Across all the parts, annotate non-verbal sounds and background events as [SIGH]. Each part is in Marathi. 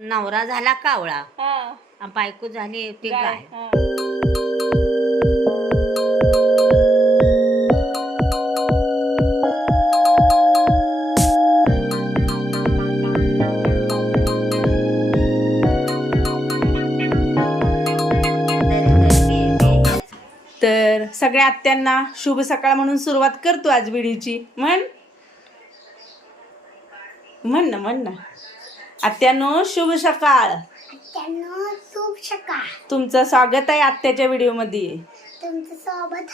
नवरा झाला कावळा. हा. आणि बायको झाली ती गाय हा. तर सगळ्या आत्यांना शुभ सकाळ म्हणून सुरुवात करतो आज व्हिडिओची म्हण. म्हण ना म्हण ना. आत्यानो शुभ सकाळ. शुभ सकाळ. तुमचं स्वागत आहे आत्याच्या व्हिडिओमध्ये. तुमचं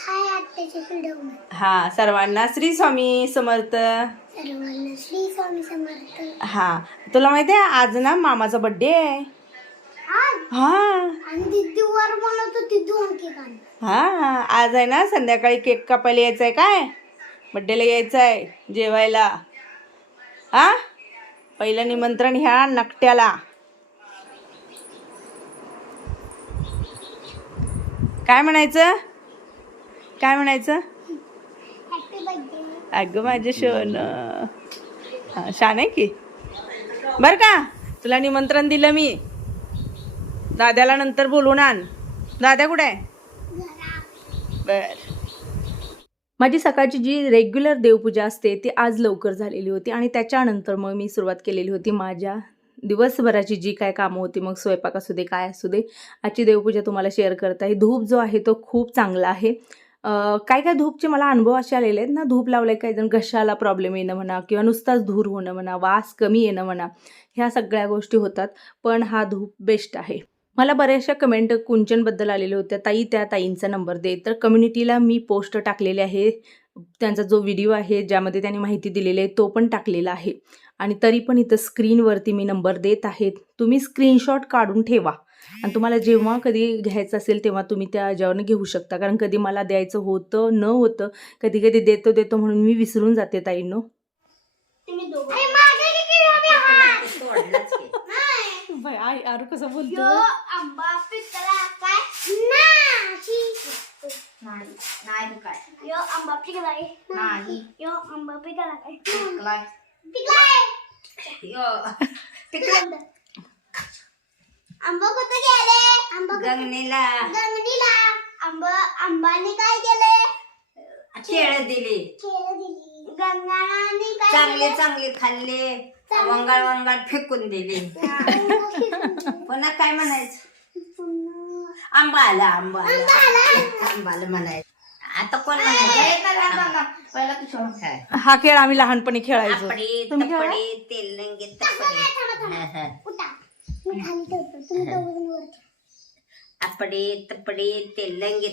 आहे व्हिडिओमध्ये. हा सर्वांना श्री स्वामी समर्थ. सर्वांना श्री स्वामी समर्थ. हा तुला माहिती आहे आज ना मामाचा बर्थडे आहे. हा. आणि दिदी वर म्हणत होती दोन केक आण हा आज आहे ना संध्याकाळी केक कापायला यायचं आहे काय? बड्डेला यायचं आहे जेवायला. हा? पहिलं निमंत्रण ह्या नकट्याला. काय म्हणायचं? काय म्हणायचं? अगं माझे शोन. शान आहे की? बर का? तुला निमंत्रण दिलं मी. दाद्याला नंतर बोलवून आण. दाद्या कुठे आहे? बर. माझी सकाळची जी रेग्युलर देवपूजा असते ती आज लवकर झालेली होती आणि त्याच्यानंतर मग मी सुरुवात केलेली होती माझ्या दिवसभराची जी काय कामं होती मग स्वयंपाक असू दे काय असू दे आजची देवपूजा तुम्हाला शेअर करत आहे. धूप जो आहे तो खूप चांगला आहे. काय काय धूपचे मला अनुभव असे आलेले आहेत ना धूप लावले काही जण घशाला प्रॉब्लेम येणं म्हणा किंवा नुसताच धूर होणं म्हणा वास कमी येणं म्हणा ह्या सगळ्या गोष्टी होतात पण हा धूप बेस्ट आहे. मला बऱ्याचशा कमेंट कुंचनबद्दल आलेल्या होत्या. ताई त्या ताईंचा नंबर दे. तर कम्युनिटीला मी पोस्ट टाकलेले आहे. त्यांचा जो व्हिडिओ आहे ज्यामध्ये त्यांनी माहिती दिलेली आहे तो पण टाकलेला आहे. आणि तरी पण इथं स्क्रीनवरती मी नंबर देत आहे तुम्ही स्क्रीनशॉट काढून ठेवा. आणि तुम्हाला जेव्हा कधी घ्यायचं असेल तेव्हा तुम्ही त्या याच्यावरनं घेऊ शकता. कारण कधी मला द्यायचं होतं न होतं कधी कधी देतो देतो म्हणून मी विसरून जाते ताईंनो तुम्ही दोघं अरे माझ्या किती उभे हात सोडलंच की. नाही आई आरू कसं यो आंबा पिकला काय? नाही. यो आंबा पिकला काय नाही. यो आंबा पिकला काय पिकलाय. पिकलाय यो. पिकलं. आंबा कुठे गेले? आंबा गंगणीला. गंगडीला आंबा आंबाने काय केले? केळ दिली. केळं दिली. गंगाने काय चांगले? चांगले खाल्ले. वंगाळ वंगाळ फेकून दिली पुन्हा काय म्हणायचं आंबा आला आंबा आला आंबा आला म्हणायचं आता कोण हा खेळ आम्ही लहानपणी खेळायचो आपडी? तपडी तेलंगी तपडी हा, हा. आपडी तेलंगी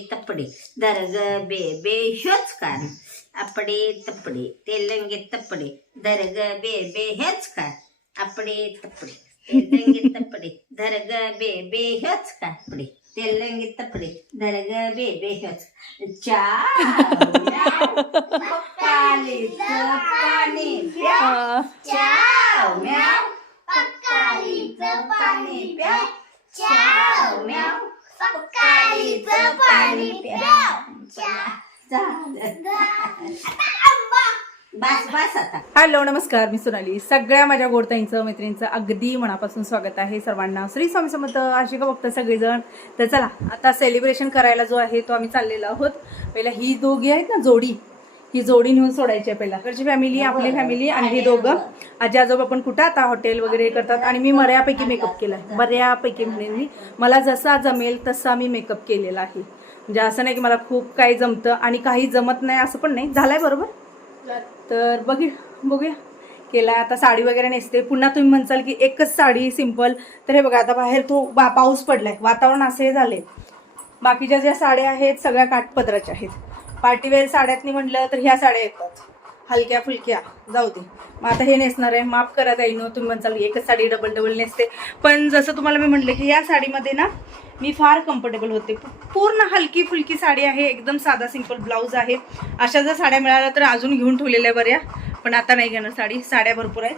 दर्ग बेबे ह्योच कान आपडी तपडी तेलंगी तपडी दर्ग बेबे हेच का आपडी तपडी तेलंगी तपडी दर्ग बेबे ह्योच का आपडी तेलंगी तपडी दर्ग बेबे ह्योच चालीचं [LAUGHS] पाणी प्या चाव म्याव पक्कालीचं पाणी प्या चाव म्याव. पक्कालीचं पाणी प्याव. आंबा बस बस आता. हॅलो नमस्कार. मी सोनाली. सगळ्या माझ्या गोडताईंचं मैत्रिणींचं अगदी मनापासून स्वागत आहे सर्वांना. श्री स्वामी समर्थ अशी का बघता सगळेजण. तर चला आता सेलिब्रेशन करायला जो आहे तो आम्ही चाललेलो आहोत. पहिला ही दोघी आहेत ना जोडी. ही जोडी नेऊन सोडायची आहे पहिला. कडची फॅमिली आपली फॅमिली आणि ही दोघं. आजी आजोबा पण कुठं आता हॉटेल वगैरे करतात? आणि मी बऱ्यापैकी मेकअप केला आहे बऱ्यापैकी म्हणेन मी. मला जसा जमेल तसा मी मेकअप केलेला आहे. म्हणजे असं नाही की मला खूप काही जमतं आणि काही जमत नाही असं पण नाही. झालंय बरोबर? तर बघी बघूया. केला आता साडी वगैरे नेसते. पुन्हा तुम्ही म्हणसाल की एकच साडी सिंपल तर हे बघा आता बाहेर तो बा पाऊस पडलाय. वातावरण असे झाले बाकीच्या ज्या साड्या आहेत सगळ्या काठपदराच्या आहेत. पार्टीवेअर साड्यातनी म्हटलं तर ह्या साड्या येतात. हलक्या फुलक्या. जाऊ दे. मग आता हे नेसणार आहे. माफ करा ताईनो तुम्ही म्हणसाल एकच साडी डबल डबल नेसते. पण जसं तुम्हाला मी म्हटलं की या साडीमध्ये ना मी फार कम्फर्टेबल होते. पूर्ण हलकी फुलकी साडी आहे. एकदम साधा सिंपल ब्लाऊज आहे. अशा जर साड्या मिळाल्या तर अजून घेऊन ठेवलेल्या आहे बऱ्या. पण आता नाही घेणार साडी. साड्या भरपूर आहेत.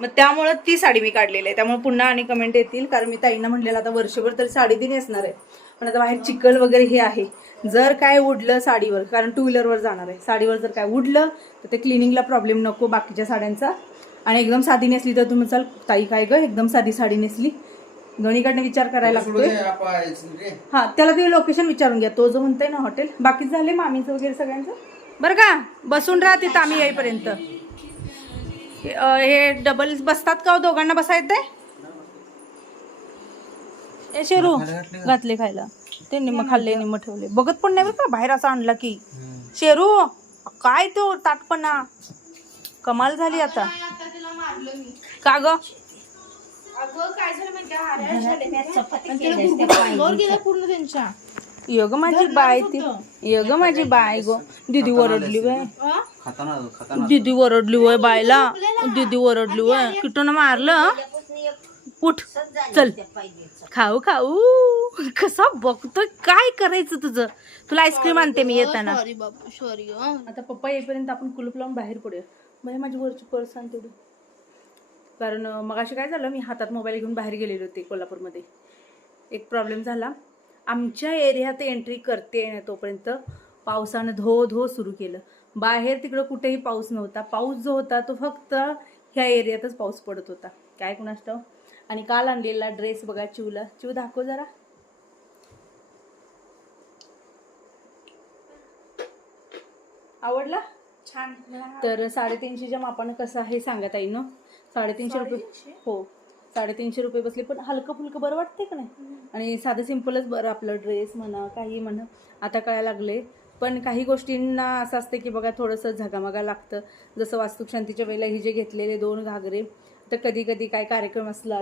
मग त्यामुळं ती साडी मी काढलेली आहे. त्यामुळे पुन्हा आणि कमेंट येतील. कारण मी ताईंना म्हणलेलं आता वर्षभर तरी साडी ती नेसणार आहे. पण आता बाहेर चिखल वगैरे हे आहे. जर काय उडलं साडीवर कारण टू व्हीलरवर जाणार आहे. साडीवर जर काय उडलं तर ते क्लिनिंगला प्रॉब्लेम नको बाकीच्या साड्यांचा. आणि एकदम साधी नेसली तर तुम्ही चाल ताई काय ग एकदम साधी साडी नेसली. दोन्हीकडनं विचार करायला लागतोय. हा त्याला तुम्ही लोकेशन विचारून घ्या. तो जो म्हणतोय ना हॉटेल बाकी झाले मामीचं वगैरे सगळ्यांचं? बरं का? बसून राहा तिथं आम्ही येईपर्यंत. हे, डबल बसतात का हो? दोघांना बसा येते ए शेरू घातले खायला. ते निम्म खाल्ले निम्म ठेवले. बघत पण नाही बरं का बाहेर असं आणला की. शेरू काय तो ताटपणा? कमाल झाली आता. का ग? योग माझी बाय ती. योग माझी बाय गो. दीदी ओरडली वय. दीदी ओरडली वय बायला दीदी ओरडली वय. किटून मारलं? उठ चल. खाऊ खाऊ. कसा बघतोय काय करायचं तुझं? तुला आईस्क्रीम आणते मी येताना. आता पप्पा येईपर्यंत आपण कुलूप लावून बाहेर पडूया. म्हणजे माझी वरची पर्स आण तेवढी. कारण अं, मगाशी काय झालं मी हातात मोबाईल घेऊन बाहेर गेलेले होते कोल्हापूरमध्ये. एक प्रॉब्लेम झाला. आमच्या एरियात एंट्री करते ना तोपर्यंत पावसानं धो धो सुरू केलं. बाहेर तिकडं कुठेही पाऊस नव्हता. पाऊस जो होता तो फक्त ह्या एरियातच पाऊस पडत होता. काय ठाऊक? आणि काल आणलेला ड्रेस बघा चिवला. चिव दाखव जरा. आवडला? छान. तर साडेतीनशेच्या मापानं कसं आहे सांगत आहे ना? साडेतीनशे रुपये हो. साडेतीनशे रुपये बसले पण हलकं फुलकं बरं वाटते का नाही? आणि साधं सिम्पलच बरं आपलं ड्रेस म्हणा काही म्हणा. आता कळायला लागले पण काही गोष्टींना असं असतं की बघा थोडंसं झगामगा लागतं. जसं वास्तुशांतीच्या वेळेला ही जे घेतलेले दोन घागरे तर कधी कधी काय कार्यक्रम असला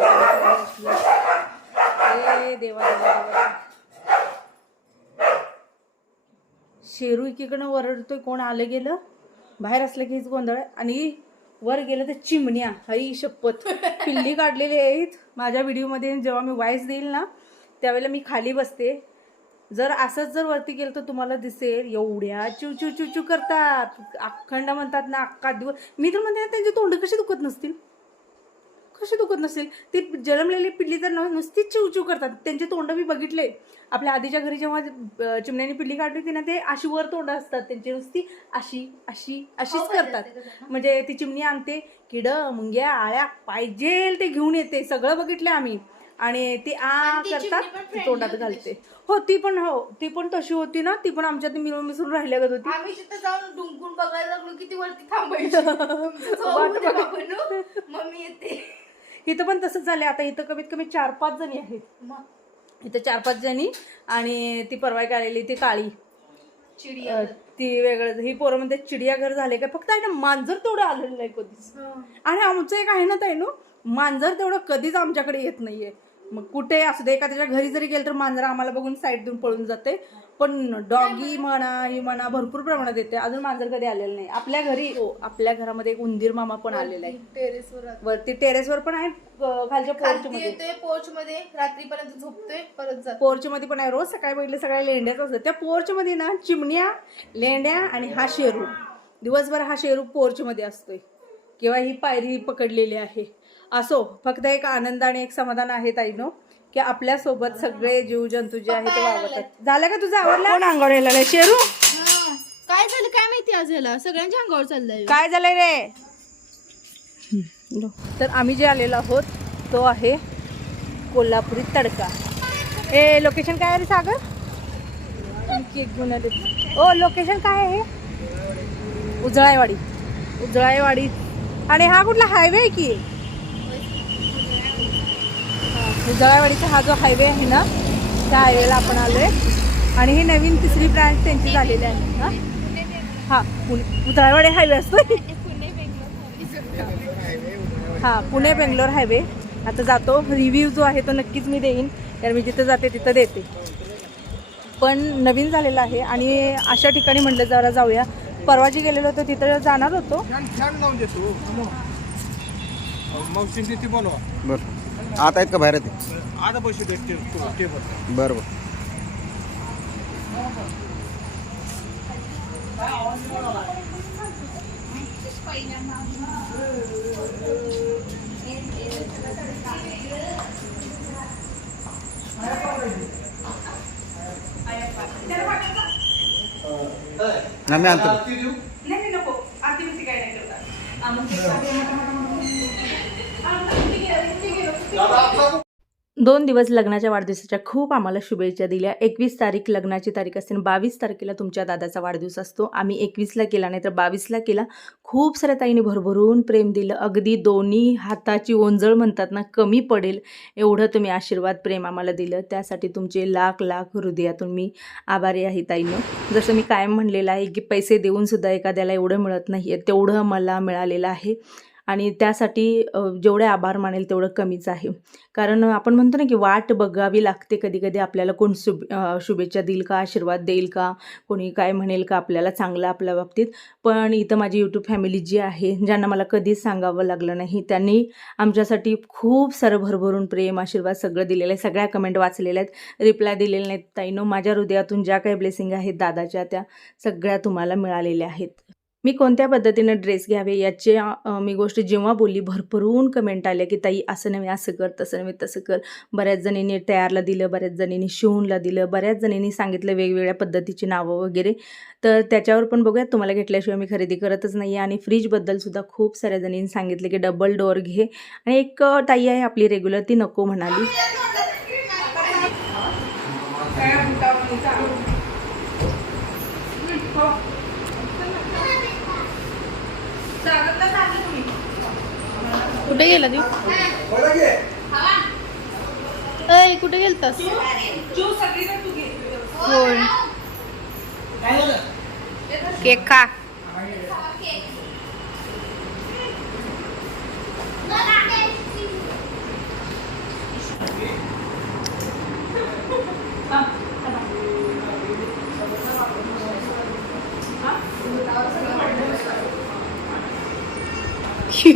देवा देवा शेरू एकीकडनं वरडतोय कोण आलं गेलं? बाहेर असलं की हीच गोंधळ. आणि वर गेलं तर चिमण्या. हई शपथ. पिल्ली काढलेली आहेत माझ्या व्हिडिओमध्ये जेव्हा मी वॉइस देईल ना त्यावेळेला मी खाली बसते. जर असंच जर वरती गेलं तर तुम्हाला दिसेल एवढ्या चिव चिव चिव चिव करतात. अखंड म्हणतात ना अख्खा दिवस. मी तर म्हणते ना, त्यांची तोंड कशी दुखत नसतील? कशी दुखत नसेल? ती जन्मलेली पिल्ली तर न- नुसती चिवचिव करतात. त्यांचे तोंड मी बघितले. आपल्या आधीच्या घरी जेव्हा चिमण्याने पिल्ली काढली होती ना ते अशी वर तोंड असतात. त्यांची नुसती अशी अशी अशीच करतात. म्हणजे ती चिमणी आणते किड मुंग्या आळ्या पाहिजे ते घेऊन येते. सगळं बघितलं आम्ही. आणि ती आ करतात ती तोंडात घालते. हो ती पण हो ती पण तशी होती ना. ती पण आमच्यात मिळून मिसळून राहिल्या गत होती. आम्ही तिथं जाऊन डुंकून बघायला लागलो किती वरती थांबायचं. [LAUGHS] मम्मी येते. इथं पण तसंच झालं आता इथं कमीत कमी चार पाच जणी आहेत. इथं चार पाच जणी आणि ती परवा एक आलेली ती काळी. चिडिया ती वेगळं ही पोरं म्हणते चिडियाघर झाले का? फक्त आहे ना मांजर तेवढं आलेलं नाही कधीच. आणि आमचं एक आहे ना ताई नो मांजर तेवढं कधीच आमच्याकडे येत नाहीये. मग कुठे असू दे एखाद्याच्या घरी जरी गेलं तर मांजर आम्हाला बघून साईड देऊन पळून जाते. पण डॉगी म्हणा ही म्हणा भरपूर प्रमाणात येते. अजून मांजर कधी आलेलं नाही. आपल्या घरी हो. आपल्या घरामध्ये एक उंदीर मामा पण आलेला आहे. टेरेसवर वरती टेरेसवर पण आहे अं, खालच्या पोर्च मध्ये. येतोय पोर्च मध्ये. रात्रीपर्यंत झोपतोय परत जातो पोर्च मध्ये पण आहे. रोज सकाळी बघितलं सगळ्या लेंड्याच असतात. त्या पोर्च मध्ये ना चिमण्या लेंड्या आणि हा शेरू. दिवसभर हा शेरू पोर्च मध्ये असतोय. किंवा ही पायरी पकडलेली आहे. असो फक्त एक आनंद आणि एक समाधान आहे ताईनो. की आपल्यासोबत सगळे जीव जंतू जे आहे ते वावरतात. झालं का तुझं आवडलं कोण अंगावर यायला लागलंय? शेरू काय झालं? काय माहिती आज याला? सगळ्यांच्या अंगावर चाललंय. काय झालंय रे? तर आम्ही जे आलेलो आहोत तो आहे कोल्हापुरी तडका. ए लोकेशन काय आहे रे सागर? केक घेऊन आले ओ लोकेशन काय आहे उजळाईवाडी उजळाईवाडी आणि हा कुठला हायवे आहे की? उजळाईवाडीचा हा जो हायवे आहे ना त्या हायवेला आपण आलोय. आणि ही नवीन तिसरी ब्रँच त्यांची झालेली आहे. हा? हा पुणे. उजळाईवाडी हायवे असतो हा पुणे बेंगलोर हायवे आता जातो. रिव्ह्यू जो आहे तो नक्कीच मी देईन. कारण मी जिथं जाते तिथं देते. पण नवीन झालेलं आहे. आणि अशा ठिकाणी म्हटलं जरा जाऊया. परवा जी गेलेलो होतो तिथं जाणार होतो. बरं. आता आहेत का बाहेर आहेत? आता पैसे टेबल. बरं बरं ना मी आणतो. नाही नको. आरती बिरती काही नाही करणार. दोन दिवस लग्नाच्या वाढदिवसाच्या खूप आम्हाला शुभेच्छा दिल्या. एकवीस तारीख लग्नाची तारीख असते आणि बावीस तारखेला तुमच्या दादाचा वाढदिवस असतो. आम्ही एकवीसला केला नाही तर बावीसला केला. खूप साऱ्या ताईने भरभरून प्रेम दिलं. अगदी दोन्ही हाताची ओंजळ म्हणतात ना कमी पडेल एवढं तुम्ही आशीर्वाद प्रेम आम्हाला दिलं. त्यासाठी तुमचे लाख लाख हृदयातून मी आभारी आहे ताईनं. जसं मी कायम म्हणलेलं आहे की पैसे देऊनसुद्धा एखाद्याला एवढं मिळत नाही आहे तेवढं मला मिळालेलं आहे. आणि त्यासाठी जेवढे आभार मानेल तेवढं कमीच आहे. कारण आपण म्हणतो ना की वाट बघावी लागते कधी कधी आपल्याला कोण शुभ शुभेच्छा देईल का आशीर्वाद देईल का कोणी काय म्हणेल का आपल्याला चांगलं आपल्या बाबतीत. पण इथं माझी यूट्यूब फॅमिली जी आहे ज्यांना मला कधीच सांगावं लागलं नाही त्यांनी आमच्यासाठी खूप सारं भरभरून प्रेम आशीर्वाद सगळं दिलेलं आहे. सगळ्या कमेंट वाचलेल्या आहेत. रिप्लाय दिलेले नाहीत. ताईनो माझ्या हृदयातून ज्या काही ब्लेसिंग आहेत दादाच्या त्या सगळ्या तुम्हाला मिळालेल्या आहेत. मी कोणत्या पद्धतीनं ड्रेस घ्यावे याचे मी गोष्ट जेव्हा बोलली भरभरून कमेंट आल्या की ताई असं नव्हे असं कर तसं नव्हे तसं कर. बऱ्याच जणींनी तयारला दिलं बऱ्याच जणींनी शिवूनला दिलं बऱ्याच जणींनी सांगितलं वेगवेगळ्या पद्धतीची नावं वगैरे. तर त्याच्यावर पण बघूयात तुम्हाला घेतल्याशिवाय मी खरेदी करतच नाही आहे आणि फ्रीजबद्दलसुद्धा खूप साऱ्या जणींनी सांगितलं की डबल डोअर घे. आणि एक ताई आहे आपली रेग्युलर ती नको म्हणाली. कुठे गेला तू? अय कुठे गेलतास? होय. केक खा ही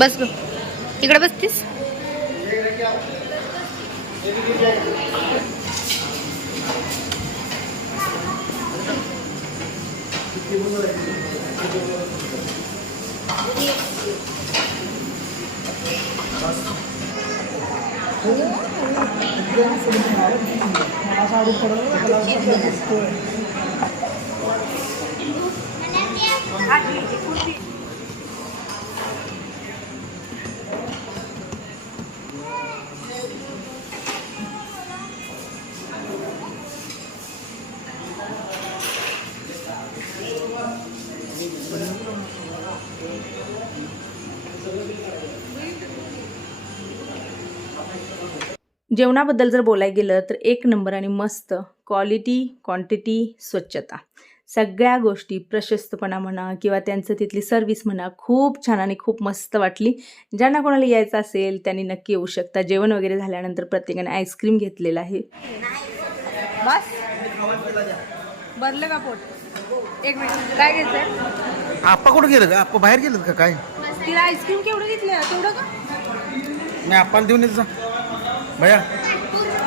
बस ग. इकडे बसतीस? जेवणाबद्दल जर बोलायला गेलं तर एक नंबर आणि मस्त क्वालिटी क्वांटिटी स्वच्छता. सगळ्या गोष्टी प्रशस्तपणा म्हणा किंवा त्यांचं तिथली सर्विस म्हणा खूप छान आणि खूप मस्त वाटली. ज्यांना कोणाला यायचं असेल त्यांनी नक्की येऊ शकता. जेवण वगैरे झाल्यानंतर प्रत्येकाने आईस्क्रीम घेतलेलं आहे. बस. का पोट? एक मिनिट. काय घ्यायचंय? आप्पा कुठं गेलं का आप्पा बाहेर गेलं का? काय? तिला आईस्क्रीम केवढं घेतलं तेवढं का? मी आप्पाला देऊन येत जा. भैया?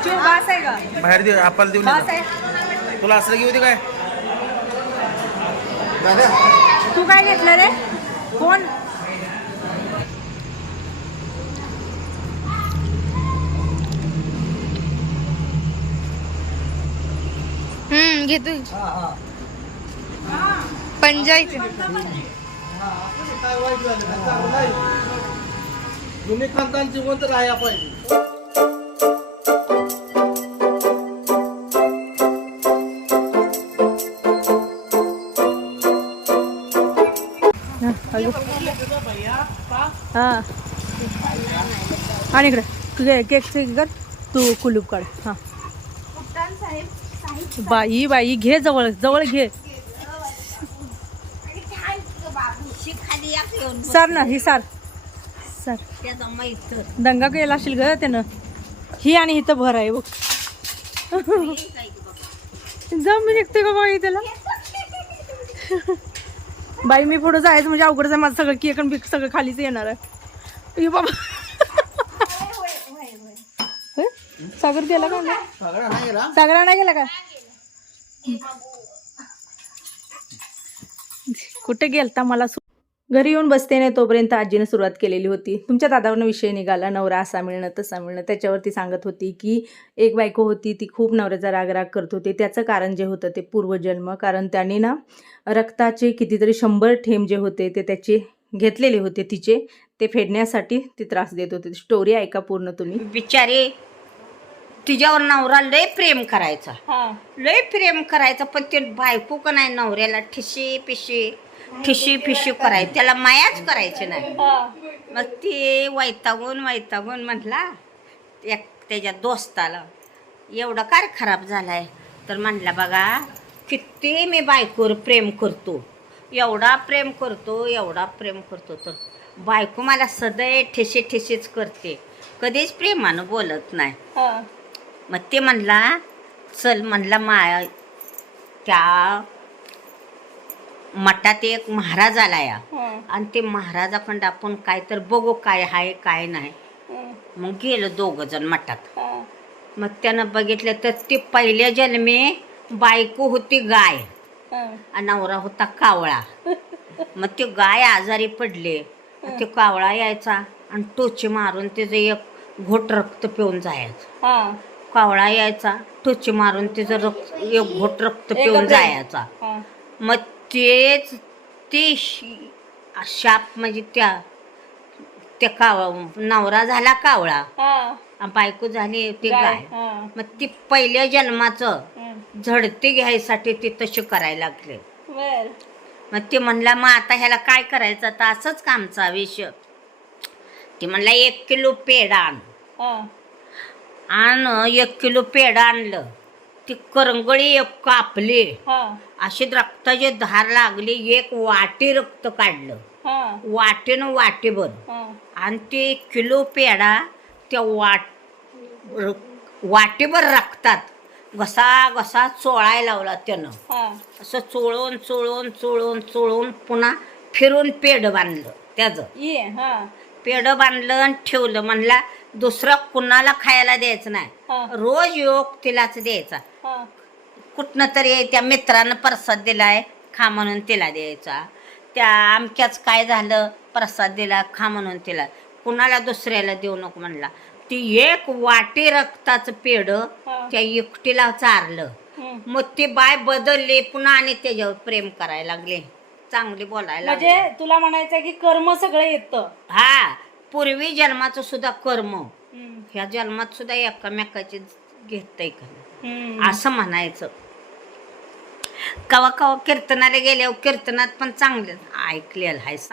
चो बास आहे का बाहेर दे आप्पाला देऊन बास येत आहे. जा. तुला असलं घेऊ दे काय? तू काय घेतलं रे? कोण हम्म घेतो पंजायचं काय वाईट झालं? का? चांगलं नाही. जुने जिवंत राहायला पाहिजे. हां. आणि इकडे तुझे केक कर तू कुलूप काढ. हां. बाई बाई घे जवळ जवळ घे. सर ना ही सर. सर. दंगा केला असेल ग त्यानं. ही आणि इथं भर आहे बघ. [LAUGHS] जमू शकते का बाई त्याला? [LAUGHS] बाई मी पुढे जायचं म्हणजे अवघड जाय माझं सगळं केक आणि बिक सगळं खालीच येणार आहे. बाबा. सागर गेला का सागर नाही गेला का? कुठे गेलता मला घरी येऊन बसते नाही तोपर्यंत आजीने सुरुवात केलेली होती. तुमच्या दादावरनं विषय निघाला. नवरा असा मिळणं तसा मिळणं. त्याच्यावरती सांगत होती की एक बायको होती ती खूप नवऱ्याचा रागराग करत होती. त्याचं कारण जे होतं ते पूर्वजन्म. कारण त्यांनी ना रक्ताचे कितीतरी शंभर ठेम जे होते ते त्याचे घेतलेले होते तिचे. ते फेडण्यासाठी ती त्रास देत होते. स्टोरी ऐका पूर्ण तुम्ही. बिचारी तिच्यावर नवरा लय प्रेम करायचा. हा. लय प्रेम करायचं पण ते बायको का नाही नवऱ्याला ठिशी पिशी ठिशी फिशी कराय त्याला मायाच करायची नाही. मग ते वैतागून वैतागून म्हटला एक त्याच्या दोस्ताला एवढं काय खराब झालाय? तर म्हणला बघा किती मी बायकोवर प्रेम करतो. एवढा प्रेम करतो एवढा प्रेम करतो तर बायको मला सदैव ठेसे ठेसेच करते. कधीच प्रेमानं बोलत नाही. मग ते म्हणला चल म्हणला माया त्या मठात एक महाराज आला या आणि ते महाराजाकडं आपण काय तर बघू काय आहे काय नाही. मग गेलो दोघ जण मठात. मग त्यानं बघितलं तर ते पहिल्या जन्मे बायको होती गाय. आणि नवरा होता कावळा. [LAUGHS] मग ते गाय आजारी पडले. ते कावळा यायचा आणि टोचे मारून त्याचं एक घोट रक्त पिऊन जायचं. कावळा यायचा टोचे मारून त्याचं रक्त एक घोट रक्त पिऊन जायचा. मग तेच ते शाप म्हणजे त्या त्या काव नवरा झाला कावळा. आणि बायको झाली ती गाय मग ती पहिल्या जन्माचं झडते घ्यायसाठी ते तसे करायला लागले. मग ते म्हणला मग आता ह्याला काय करायचं? तर असंच कामचा विषय ते म्हणला एक किलो पेढा आण. आण एक किलो पेढा आणलं. ती करंगळी एक कापली. अशी रक्ताची धार लागली एक वाटी रक्त काढलं. वाटेनं वाटेभर आणि ते किलो पेढा त्या वाट वाटेभर रक्तात घसा घसा चोळायला लावला त्यानं. असं चोळून चोळून चोळून चोळून पुन्हा फिरून पेढ बांधलं त्याचं. पेढ बांधलं आणि ठेवलं. म्हणला दुसरं कुणाला खायला द्यायचं नाही. रोज योग तिलाच द्यायचा. कुठनं तरी त्या मित्रानं प्रसाद दिलाय खा म्हणून तिला द्यायचा. त्या आमक्याच काय झालं प्रसाद दिला खा म्हणून तिला. कुणाला दुसऱ्याला देऊ नको म्हणला. ती एक वाटी रक्ताचं पेड त्या एकटीला चारलं. मग ती बाय बदलली पुन्हा आणि त्याच्यावर प्रेम करायला लागले. चांगली बोलायला. म्हणजे तुला म्हणायचं की कर्म सगळं येतं. हा. पूर्वी जन्माचं सुद्धा कर्म. ह्या जन्मात सुद्धा एकामेकाचे घेतय का असं म्हणायचं. कवा कवा कीर्तनाला गेल्यावर कीर्तनात पण चांगलं ऐकलेलं आहे.